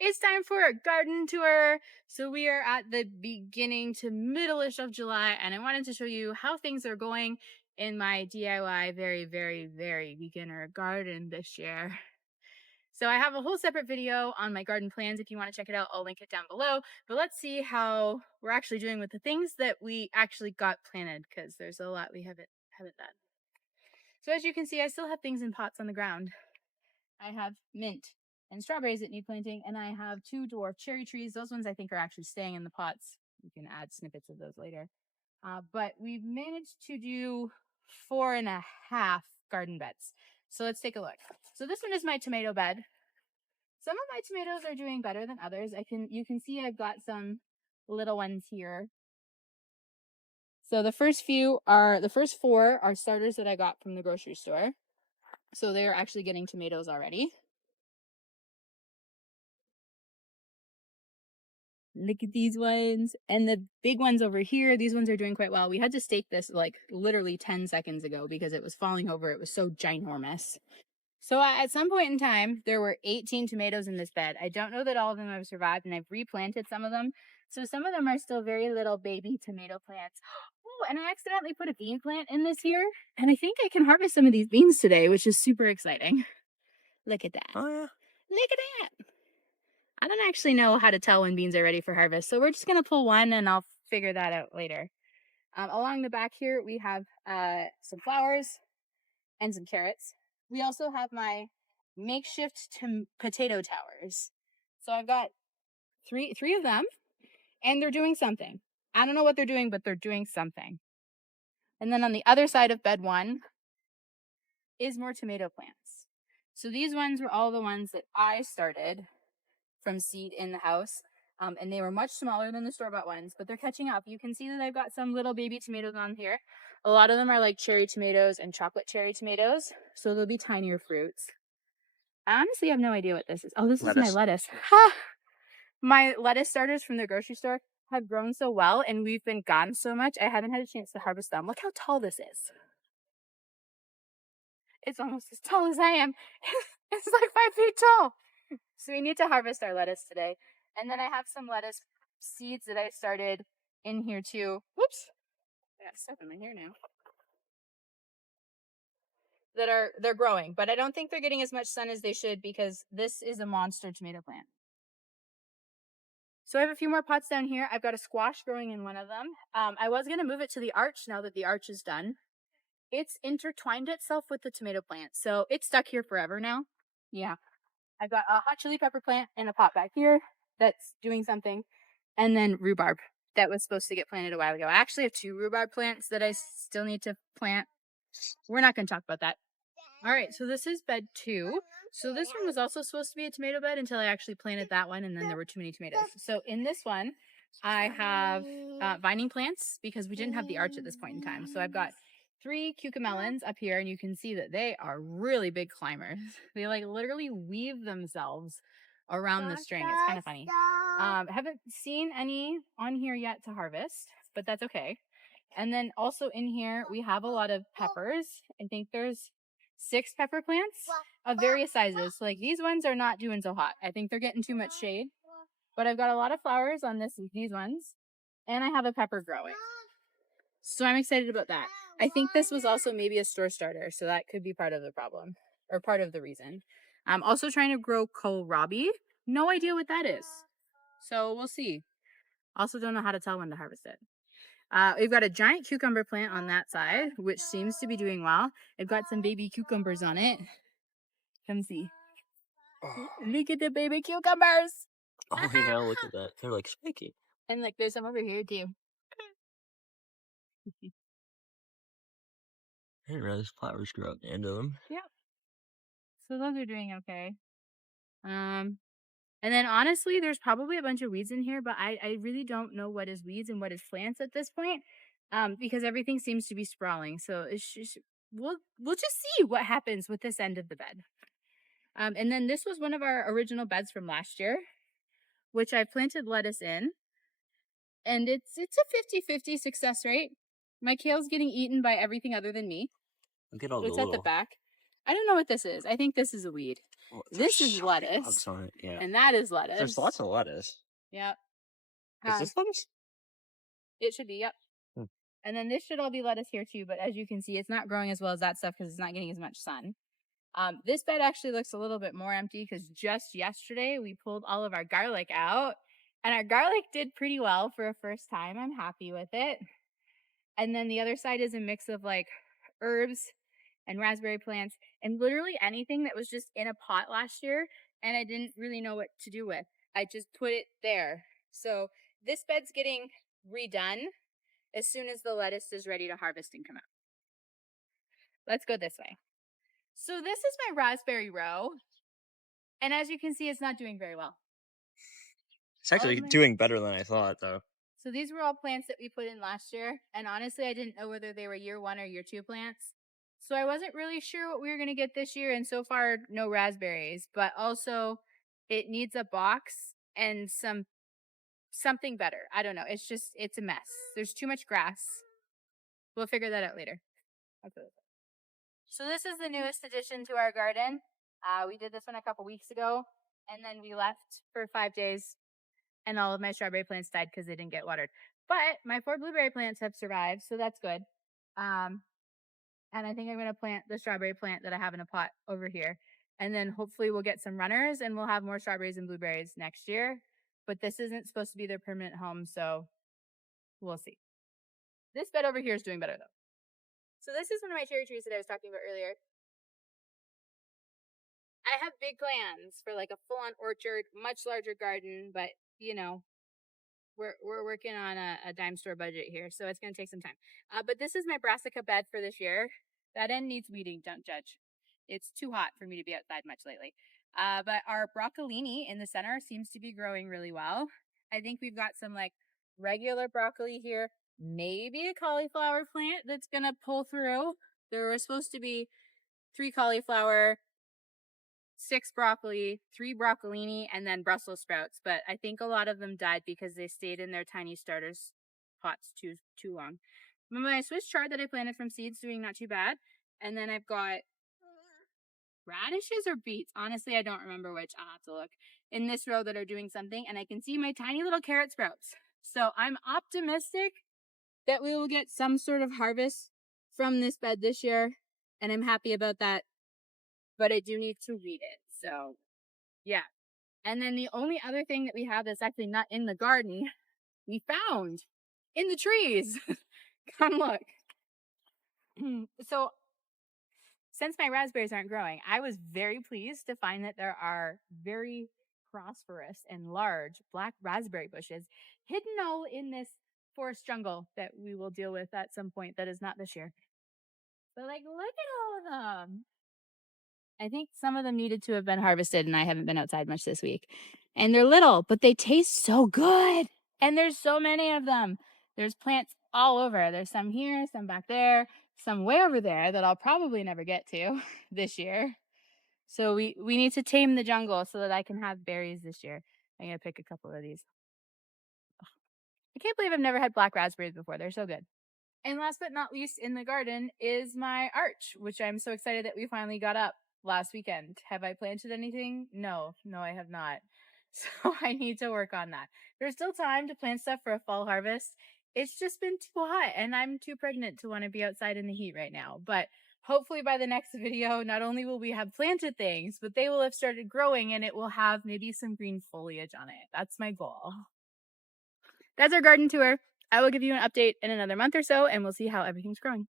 It's time for a garden tour. So we are at the beginning to middle-ish of July, and I wanted to show you how things are going in my DIY very beginner garden this year. So I have a whole separate video on my garden plans. If you want to check it out, I'll link it down below. But let's see how we're actually doing with the things that we actually got planted, because there's a lot we haven't done. So as you can see, I still have things in pots on the ground. I have mint and strawberries that need planting, and I have 2 dwarf cherry trees. Those ones I think are actually staying in the pots. You can add snippets of those later. But we've managed to do 4.5 garden beds. So let's take a look. So this one is my tomato bed. Some of my tomatoes are doing better than others. You can see I've got some little ones here. So the first 4 are starters that I got from the grocery store. So they're actually getting tomatoes already. Look at these ones. And the big ones over here, these ones are doing quite well. We had to stake this like literally 10 seconds ago because it was falling over. It was so ginormous. So at some point in time, there were 18 tomatoes in this bed. I don't know that all of them have survived, and I've replanted some of them. So some of them are still very little baby tomato plants. Oh, and I accidentally put a bean plant in this here. And I think I can harvest some of these beans today, which is super exciting. Look at that. Oh, yeah. Look at that. I don't actually know how to tell when beans are ready for harvest, so we're just going to pull one and I'll figure that out later. Along the back here, we have some flowers and some carrots. We also have my makeshift potato towers. So I've got three of them, and they're doing something. I don't know what they're doing, but they're doing something. And then on the other side of bed 1 is more tomato plants. So these ones were all the ones that I started from seed in the house. And they were much smaller than the store-bought ones, but they're catching up. You can see that I've got some little baby tomatoes on here. A lot of them are like cherry tomatoes and chocolate cherry tomatoes, so they'll be tinier fruits. I honestly have no idea what this is. Oh, this is my lettuce. Ha! My lettuce starters from the grocery store have grown so well, and we've been gone so much, I haven't had a chance to harvest them. Look how tall this is. It's almost as tall as I am. It's like 5 feet tall. So we need to harvest our lettuce today. And then I have some lettuce seeds that I started in here too. Whoops. I got stuff in my hair now. They're growing, but I don't think they're getting as much sun as they should because this is a monster tomato plant. So I have a few more pots down here. I've got a squash growing in one of them. I was going to move it to the arch now that the arch is done. It's intertwined itself with the tomato plant, so it's stuck here forever now. Yeah. I've got a hot chili pepper plant in a pot back here that's doing something, and then rhubarb that was supposed to get planted a while ago. I actually have 2 rhubarb plants that I still need to plant. We're not going to talk about that. All right, so this is bed 2. So this one was also supposed to be a tomato bed until I actually planted that one, and then there were too many tomatoes. So in this one, I have vining plants because we didn't have the arch at this point in time. So I've got 3 cucamelons up here, and you can see that they are really big climbers. They like literally weave themselves around the string. It's kind of funny. Haven't seen any on here yet to harvest, but that's okay. And then also in here, we have a lot of peppers. I think there's 6 pepper plants of various sizes. So like these ones are not doing so hot. I think they're getting too much shade. But I've got a lot of flowers on these ones, and I have a pepper growing. So I'm excited about that. I think this was also maybe a store starter, so that could be part of the problem or part of the reason. I'm also trying to grow kohlrabi. No idea what that is. So we'll see. Also don't know how to tell when to harvest it. We've got a giant cucumber plant on that side, which seems to be doing well. I've got some baby cucumbers on it. Come see. Oh. Look at the baby cucumbers. Oh, yeah, look at that. They're like spiky. And like there's some over here too. I didn't realize flowers grew up the end of them. Yep. So those are doing okay. And then honestly, there's probably a bunch of weeds in here, but I really don't know what is weeds and what is plants at this point, because everything seems to be sprawling. So it's just, we'll just see what happens with this end of the bed. And then this was one of our original beds from last year, which I planted lettuce in, and it's a 50-50 success rate. My kale's getting eaten by everything other than me. Look at all It's the at the back. I don't know what this is. I think this is a weed. Well, This is so many lettuce. bugs on it. Yeah. And that is lettuce. There's lots of lettuce. Yep. Is this lettuce? It should be, yep. Hmm. And then this should all be lettuce here too, but as you can see, it's not growing as well as that stuff because it's not getting as much sun. This bed actually looks a little bit more empty because just yesterday we pulled all of our garlic out, and our garlic did pretty well for a first time. I'm happy with it. And then the other side is a mix of like herbs and raspberry plants and literally anything that was just in a pot last year and I didn't really know what to do with. I just put it there. So this bed's getting redone as soon as the lettuce is ready to harvest and come out. Let's go this way. So this is my raspberry row. And as you can see, it's not doing very well. It's actually doing better than I thought, though. So these were all plants that we put in last year. And honestly, I didn't know whether they were year 1 or year 2 plants. So I wasn't really sure what we were going to get this year. And so far, no raspberries. But also, it needs a box and something better. I don't know. It's a mess. There's too much grass. We'll figure that out later. So this is the newest addition to our garden. We did this one a couple weeks ago, and then we left for 5 days, and all of my strawberry plants died because they didn't get watered. But my 4 blueberry plants have survived, so that's good. And I think I'm going to plant the strawberry plant that I have in a pot over here. And then hopefully we'll get some runners, and we'll have more strawberries and blueberries next year. But this isn't supposed to be their permanent home, so we'll see. This bed over here is doing better, though. So this is one of my cherry trees that I was talking about earlier. I have big plans for like a full-on orchard, much larger garden, but you know, we're working on a dime store budget here, so it's going to take some time. But this is my brassica bed for this year. That end needs weeding, don't judge. It's too hot for me to be outside much lately. But our broccolini in the center seems to be growing really well. I think we've got some like regular broccoli here, maybe a cauliflower plant that's going to pull through. There were supposed to be 3 cauliflower, 6 broccoli, 3 broccolini, and then Brussels sprouts. But I think a lot of them died because they stayed in their tiny starters pots too long. My Swiss chard that I planted from seeds doing not too bad. And then I've got radishes or beets. Honestly, I don't remember which. I'll have to look in this row that are doing something. And I can see my tiny little carrot sprouts. So I'm optimistic that we will get some sort of harvest from this bed this year. And I'm happy about that. But I do need to weed it. So, yeah. And then the only other thing that we have that's actually not in the garden, we found in the trees. Come look. So, since my raspberries aren't growing, I was very pleased to find that there are very prosperous and large black raspberry bushes hidden all in this forest jungle that we will deal with at some point that is not this year. But, like, look at all of them. I think some of them needed to have been harvested, and I haven't been outside much this week. And they're little, but they taste so good. And there's so many of them. There's plants all over. There's some here, some back there, some way over there that I'll probably never get to this year. So we need to tame the jungle so that I can have berries this year. I'm going to pick a couple of these. I can't believe I've never had black raspberries before. They're so good. And last but not least in the garden is my arch, which I'm so excited that we finally got up last weekend. Have I planted anything? No, I have not. So I need to work on that. There's still time to plant stuff for a fall harvest. It's just been too hot and I'm too pregnant to want to be outside in the heat right now. But hopefully by the next video, not only will we have planted things, but they will have started growing and it will have maybe some green foliage on it. That's my goal. That's our garden tour. I will give you an update in another month or so and we'll see how everything's growing.